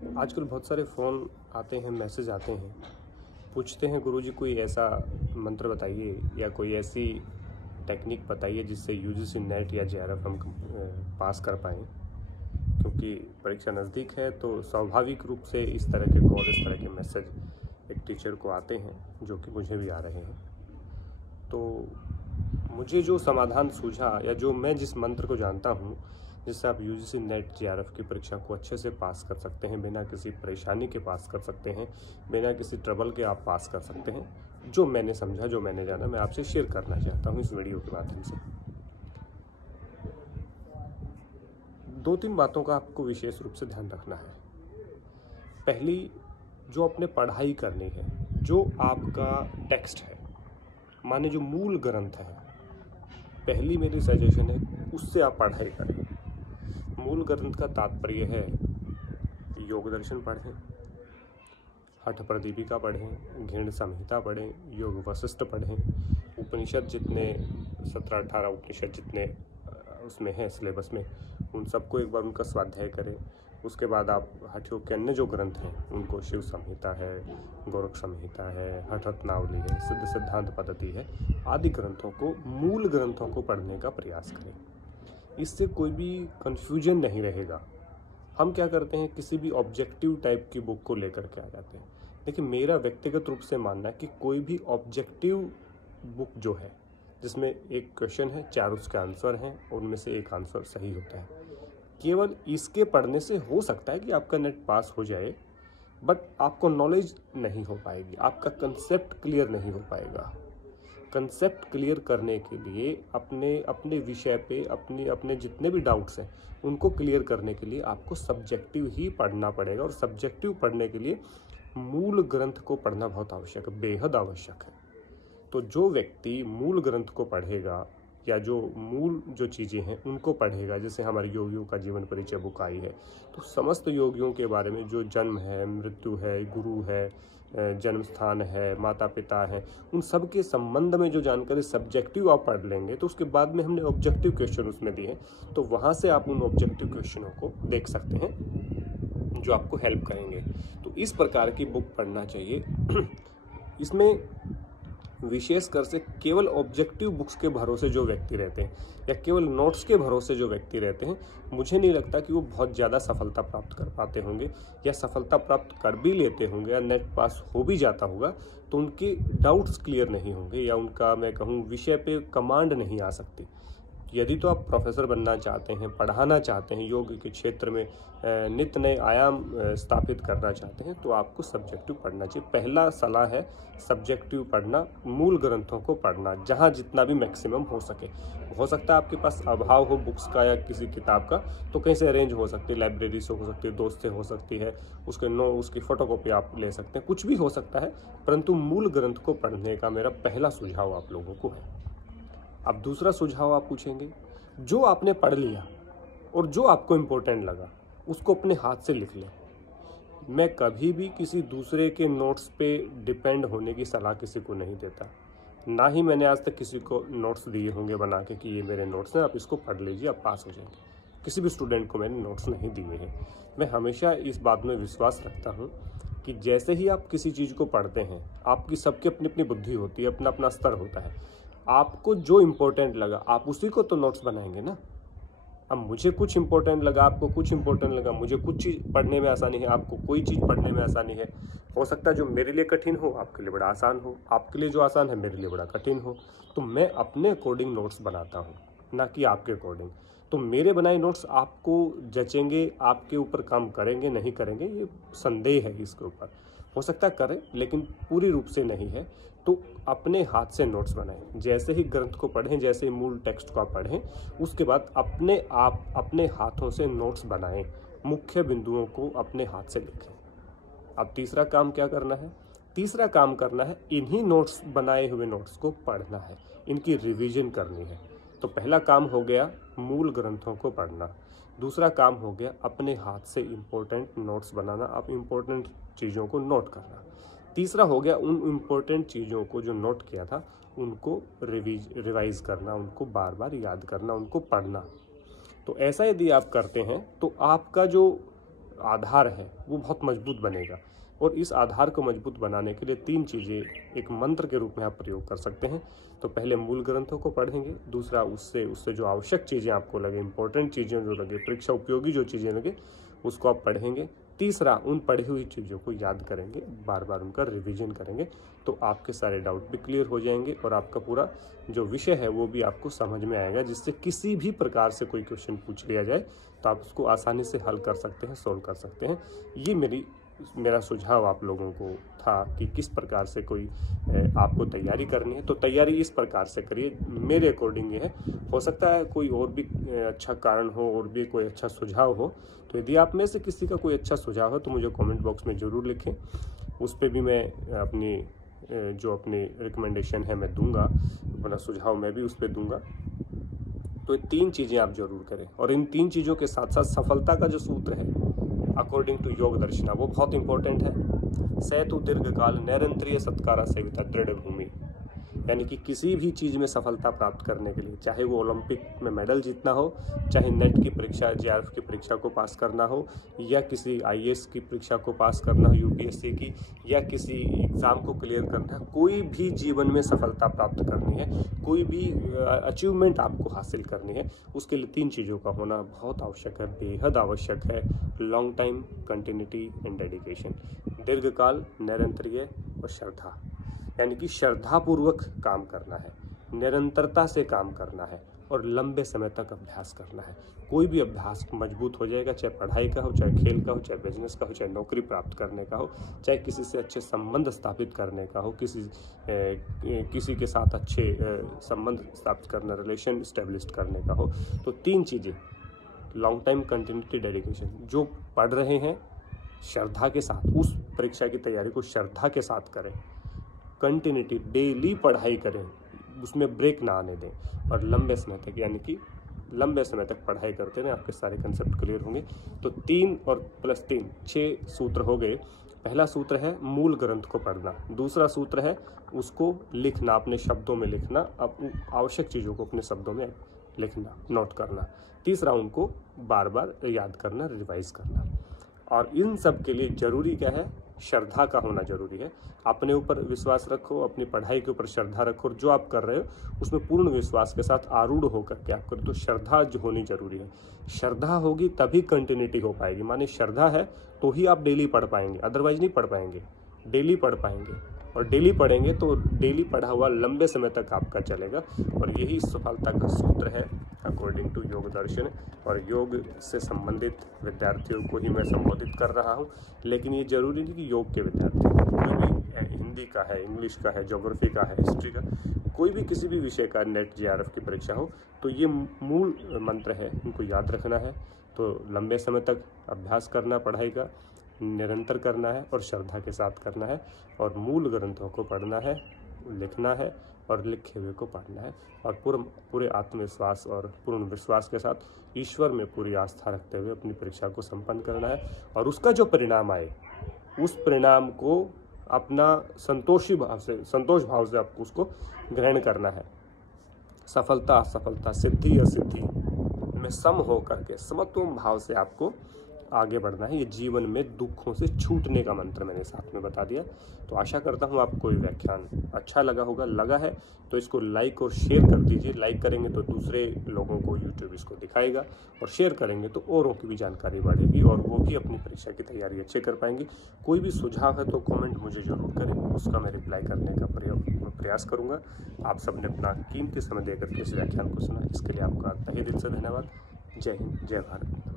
आजकल बहुत सारे फ़ोन आते हैं, मैसेज आते हैं, पूछते हैं गुरुजी कोई ऐसा मंत्र बताइए या कोई ऐसी टेक्निक बताइए जिससे यूजीसी नेट या जेआरएफ हम पास कर पाएँ। क्योंकि परीक्षा नज़दीक है तो स्वाभाविक रूप से इस तरह के कॉल, इस तरह के मैसेज एक टीचर को आते हैं, जो कि मुझे भी आ रहे हैं। तो मुझे जो समाधान सूझा या जो मैं जिस मंत्र को जानता हूँ जिससे आप यूजीसी नेट जेआरएफ की परीक्षा को अच्छे से पास कर सकते हैं, बिना किसी परेशानी के पास कर सकते हैं, बिना किसी ट्रबल के आप पास कर सकते हैं, जो मैंने समझा, जो मैंने जाना, मैं आपसे शेयर करना चाहता हूँ इस वीडियो के माध्यम से। 2-3 बातों का आपको विशेष रूप से ध्यान रखना है। पहली, जो आपने पढ़ाई करनी है, जो आपका टेक्स्ट है, माने जो मूल ग्रंथ है, पहली मेरी सजेशन है उससे आप पढ़ाई करें। मूल ग्रंथ का तात्पर्य है योग दर्शन पढ़ें, हठ प्रदीपिका पढ़ें, घृण संहिता पढ़ें, योग वशिष्ठ पढ़ें, उपनिषद जितने 17-18 उपनिषद जितने उसमें हैं सिलेबस में, उन सबको एक बार उनका स्वाध्याय करें। उसके बाद आप हठ योग के अन्य जो ग्रंथ हैं उनको, शिव संहिता है, गोरख संहिता है, हठ रत्नावली है, सिद्ध सिद्धांत पद्धति है, आदि ग्रंथों को, मूल ग्रंथों को पढ़ने का प्रयास करें। इससे कोई भी कन्फ्यूजन नहीं रहेगा। हम क्या करते हैं, किसी भी ऑब्जेक्टिव टाइप की बुक को लेकर के आ जाते हैं। लेकिन मेरा व्यक्तिगत रूप से मानना है कि कोई भी ऑब्जेक्टिव बुक जो है, जिसमें एक क्वेश्चन है, 4 उसके आंसर हैं और उनमें से एक आंसर सही होता है, केवल इसके पढ़ने से हो सकता है कि आपका नेट पास हो जाए, बट आपको नॉलेज नहीं हो पाएगी, आपका कंसेप्ट क्लियर नहीं हो पाएगा। कंसेप्ट क्लियर करने के लिए अपने विषय पे अपने जितने भी डाउट्स हैं उनको क्लियर करने के लिए आपको सब्जेक्टिव ही पढ़ना पड़ेगा। और सब्जेक्टिव पढ़ने के लिए मूल ग्रंथ को पढ़ना बहुत आवश्यक है, बेहद आवश्यक है। तो जो व्यक्ति मूल ग्रंथ को पढ़ेगा या जो चीज़ें हैं उनको पढ़ेगा, जैसे हमारे योगियों का जीवन परिचय बुक आई है, तो समस्त योगियों के बारे में, जो जन्म है, मृत्यु है, गुरु है, जन्म स्थान है, माता पिता है, उन सब के संबंध में जो जानकारी सब्जेक्टिव आप पढ़ लेंगे, तो उसके बाद में हमने ऑब्जेक्टिव क्वेश्चन उसमें दिए हैं, तो वहाँ से आप उन ऑब्जेक्टिव क्वेश्चनों को देख सकते हैं जो आपको हेल्प करेंगे। तो इस प्रकार की बुक पढ़ना चाहिए। इसमें विशेषकर से केवल ऑब्जेक्टिव बुक्स के भरोसे जो व्यक्ति रहते हैं या केवल नोट्स के भरोसे जो व्यक्ति रहते हैं, मुझे नहीं लगता कि वो बहुत ज़्यादा सफलता प्राप्त कर पाते होंगे, या सफलता प्राप्त कर भी लेते होंगे या नेट पास हो भी जाता होगा तो उनके डाउट्स क्लियर नहीं होंगे, या उनका, मैं कहूँ, विषय पे कमांड नहीं आ सकती। यदि तो आप प्रोफेसर बनना चाहते हैं, पढ़ाना चाहते हैं, योग के क्षेत्र में नित्य नए आयाम स्थापित करना चाहते हैं, तो आपको सब्जेक्टिव पढ़ना चाहिए। पहला सलाह है सब्जेक्टिव पढ़ना, मूल ग्रंथों को पढ़ना, जहां जितना भी मैक्सिमम हो सके। हो सकता है आपके पास अभाव हो बुक्स का या किसी किताब का, तो कहीं से अरेंज हो सकती है, लाइब्रेरी से हो सकती है, दोस्त से हो सकती है, उसकी फ़ोटोकॉपी आप ले सकते हैं, कुछ भी हो सकता है, परंतु मूल ग्रंथ को पढ़ने का मेरा पहला सुझाव आप लोगों को है। अब दूसरा सुझाव आप पूछेंगे, जो आपने पढ़ लिया और जो आपको इम्पोर्टेंट लगा उसको अपने हाथ से लिख लें। मैं कभी भी किसी दूसरे के नोट्स पे डिपेंड होने की सलाह किसी को नहीं देता, ना ही मैंने आज तक किसी को नोट्स दिए होंगे बना के कि ये मेरे नोट्स हैं, आप इसको पढ़ लीजिए, आप पास हो जाएंगे। किसी भी स्टूडेंट को मैंने नोट्स नहीं दिए हैं। मैं हमेशा इस बात में विश्वास रखता हूँ कि जैसे ही आप किसी चीज़ को पढ़ते हैं, आपकी सबकी अपनी अपनी बुद्धि होती है, अपना अपना स्तर होता है। आपको जो इम्पोर्टेंट लगा आप उसी को तो नोट्स बनाएंगे ना। अब मुझे कुछ इम्पोर्टेंट लगा, आपको कुछ इम्पोर्टेंट लगा, मुझे कुछ चीज़ पढ़ने में आसानी है, आपको कोई चीज़ पढ़ने में आसानी है। हो सकता है जो मेरे लिए कठिन हो आपके लिए बड़ा आसान हो, आपके लिए जो आसान है मेरे लिए बड़ा कठिन हो। तो मैं अपने अकॉर्डिंग नोट्स बनाता हूँ, ना कि आपके अकॉर्डिंग। तो मेरे बनाए नोट्स आपको जचेंगे, आपके ऊपर काम करेंगे नहीं करेंगे, ये संदेह है इसके ऊपर। हो सकता है करें, लेकिन पूरी रूप से नहीं है। तो अपने हाथ से नोट्स बनाएं। जैसे ही ग्रंथ को पढ़ें, जैसे ही मूल टेक्स्ट को आप पढ़ें, उसके बाद आप अपने हाथों से नोट्स बनाएं, मुख्य बिंदुओं को अपने हाथ से लिखें। अब तीसरा काम क्या करना है? तीसरा काम करना है इन्हीं नोट्स, बनाए हुए नोट्स को पढ़ना है, इनकी रिवीजन करनी है। तो पहला काम हो गया मूल ग्रंथों को पढ़ना। दूसरा काम हो गया अपने हाथ से इम्पोर्टेंट नोट्स बनाना, आप इम्पोर्टेंट चीज़ों को नोट करना। तीसरा हो गया उन इम्पोर्टेंट चीज़ों को जो नोट किया था उनको रिवाइज करना, उनको बार बार याद करना, उनको पढ़ना। तो ऐसा यदि आप करते हैं तो आपका जो आधार है वो बहुत मजबूत बनेगा। और इस आधार को मजबूत बनाने के लिए 3 चीज़ें एक मंत्र के रूप में आप प्रयोग कर सकते हैं। तो पहले मूल ग्रंथों को पढ़ेंगे, दूसरा उससे जो आवश्यक चीज़ें आपको लगे, इंपॉर्टेंट चीज़ें जो लगे, परीक्षा उपयोगी जो चीज़ें लगे, उसको आप पढ़ेंगे। तीसरा, उन पढ़ी हुई चीज़ों को याद करेंगे, बार बार उनका रिवीजन करेंगे, तो आपके सारे डाउट भी क्लियर हो जाएंगे और आपका पूरा जो विषय है वो भी आपको समझ में आएगा, जिससे किसी भी प्रकार से कोई क्वेश्चन पूछ लिया जाए तो आप उसको आसानी से हल कर सकते हैं, सोल्व कर सकते हैं। ये मेरा सुझाव आप लोगों को था कि किस प्रकार से कोई आपको तैयारी करनी है, तो तैयारी इस प्रकार से करिए। मेरे अकॉर्डिंग ये है, हो सकता है कोई और भी अच्छा कारण हो और भी कोई अच्छा सुझाव हो, तो यदि आप में से किसी का कोई अच्छा सुझाव है तो मुझे कमेंट बॉक्स में ज़रूर लिखें। उस पर भी मैं अपनी रिकमेंडेशन है मैं दूंगा, अपना सुझाव मैं भी उस पर दूंगा। तो ये 3 चीज़ें आप जरूर करें, और इन 3 चीज़ों के साथ साथ सफलता का जो सूत्र है अकॉर्डिंग टू योग दर्शना वो बहुत इंपॉर्टेंट है। सेतु दीर्घकाल नैरंतर्य सत्कारा सेविता दृढ़ भूमि, यानी कि किसी भी चीज़ में सफलता प्राप्त करने के लिए, चाहे वो ओलंपिक में मेडल जीतना हो, चाहे नेट की परीक्षा, जेआरएफ की परीक्षा को पास करना हो, या किसी आईएएस की परीक्षा को पास करना हो, यूपीएससी की, या किसी एग्ज़ाम को क्लियर करना है, कोई भी जीवन में सफलता प्राप्त करनी है, कोई भी अचीवमेंट आपको हासिल करनी है, उसके लिए 3 चीज़ों का होना बहुत आवश्यक है, बेहद आवश्यक है। Long time, continuity and dedication, दीर्घकाल, निरंतर्य और श्रद्धा, यानी कि श्रद्धापूर्वक काम करना है, निरंतरता से काम करना है और लंबे समय तक अभ्यास करना है। कोई भी अभ्यास मजबूत हो जाएगा, चाहे पढ़ाई का हो, चाहे खेल का हो, चाहे बिजनेस का हो, चाहे नौकरी प्राप्त करने का हो, चाहे किसी से अच्छे संबंध स्थापित करने का हो, किसी के साथ अच्छे संबंध स्थापित करना, रिलेशन स्टेब्लिश करने का हो। तो 3 चीज़ें, लॉन्ग टाइम, कंटिन्यूटी, डेडिकेशन, जो पढ़ रहे हैं श्रद्धा के साथ, उस परीक्षा की तैयारी को श्रद्धा के साथ करें, कंटिन्यूटी, डेली पढ़ाई करें, उसमें ब्रेक ना आने दें, और लंबे समय तक, यानी कि लंबे समय तक पढ़ाई करते रहें, आपके सारे कंसेप्ट क्लियर होंगे। तो 3 और प्लस 3 6 सूत्र हो गए। पहला सूत्र है मूल ग्रंथ को पढ़ना, दूसरा सूत्र है उसको लिखना, अपने शब्दों में लिखना, आवश्यक चीज़ों को अपने शब्दों में लिखना, नोट करना, तीसरा उनको बार बार याद करना, रिवाइज करना। और इन सब के लिए जरूरी क्या है, श्रद्धा का होना जरूरी है। अपने ऊपर विश्वास रखो, अपनी पढ़ाई के ऊपर श्रद्धा रखो, और जो आप कर रहे हो उसमें पूर्ण विश्वास के साथ आरूढ़ होकर के आप करो। तो श्रद्धा जो होनी जरूरी है, श्रद्धा होगी तभी कंटिन्यूटी हो पाएगी। माने श्रद्धा है तो ही आप डेली पढ़ पाएंगे, अदरवाइज नहीं पढ़ पाएंगे। डेली पढ़ पाएंगे, और डेली पढ़ेंगे तो डेली पढ़ा हुआ लंबे समय तक आपका चलेगा। और यही सफलता का सूत्र है अकॉर्डिंग टू योग दर्शन। और योग से संबंधित विद्यार्थियों को ही मैं संबोधित कर रहा हूँ, लेकिन ये जरूरी नहीं कि योग के विद्यार्थी, कोई भी हिंदी का है, इंग्लिश का है, ज्योग्राफी का है, हिस्ट्री का, कोई भी किसी भी विषय का नेट जेआरएफ की परीक्षा हो, तो ये मूल मंत्र है, इनको याद रखना है। तो लंबे समय तक अभ्यास करना, पढ़ाई का निरंतर करना है और श्रद्धा के साथ करना है, और मूल ग्रंथों को पढ़ना है, लिखना है, और लिखे हुए को पढ़ना है, और पूरे आत्मविश्वास और पूर्ण विश्वास के साथ ईश्वर में पूरी आस्था रखते हुए अपनी परीक्षा को संपन्न करना है। और उसका जो परिणाम आए, उस परिणाम को अपना संतोष भाव से आपको उसको ग्रहण करना है। सफलता असफलता, सिद्धि असिद्धि में सम हो करके समत्व भाव से आपको आगे बढ़ना है। ये जीवन में दुखों से छूटने का मंत्र मैंने साथ में बता दिया। तो आशा करता हूँ आपको ये व्याख्यान अच्छा लगा होगा। लगा है तो इसको लाइक और शेयर कर दीजिए। लाइक करेंगे तो दूसरे लोगों को यूट्यूब इसको दिखाएगा, और शेयर करेंगे तो औरों की भी जानकारी बढ़ेगी और वो भी अपनी परीक्षा की तैयारी अच्छे कर पाएंगे। कोई भी सुझाव है तो कमेंट मुझे ज़रूर करें, उसका मैं रिप्लाई करने का प्रयास करूँगा। आप सबने अपना कीमती समय देकर के इस व्याख्यान को सुना, इसके लिए आपका तहे दिल से धन्यवाद। जय हिंद, जय भारत।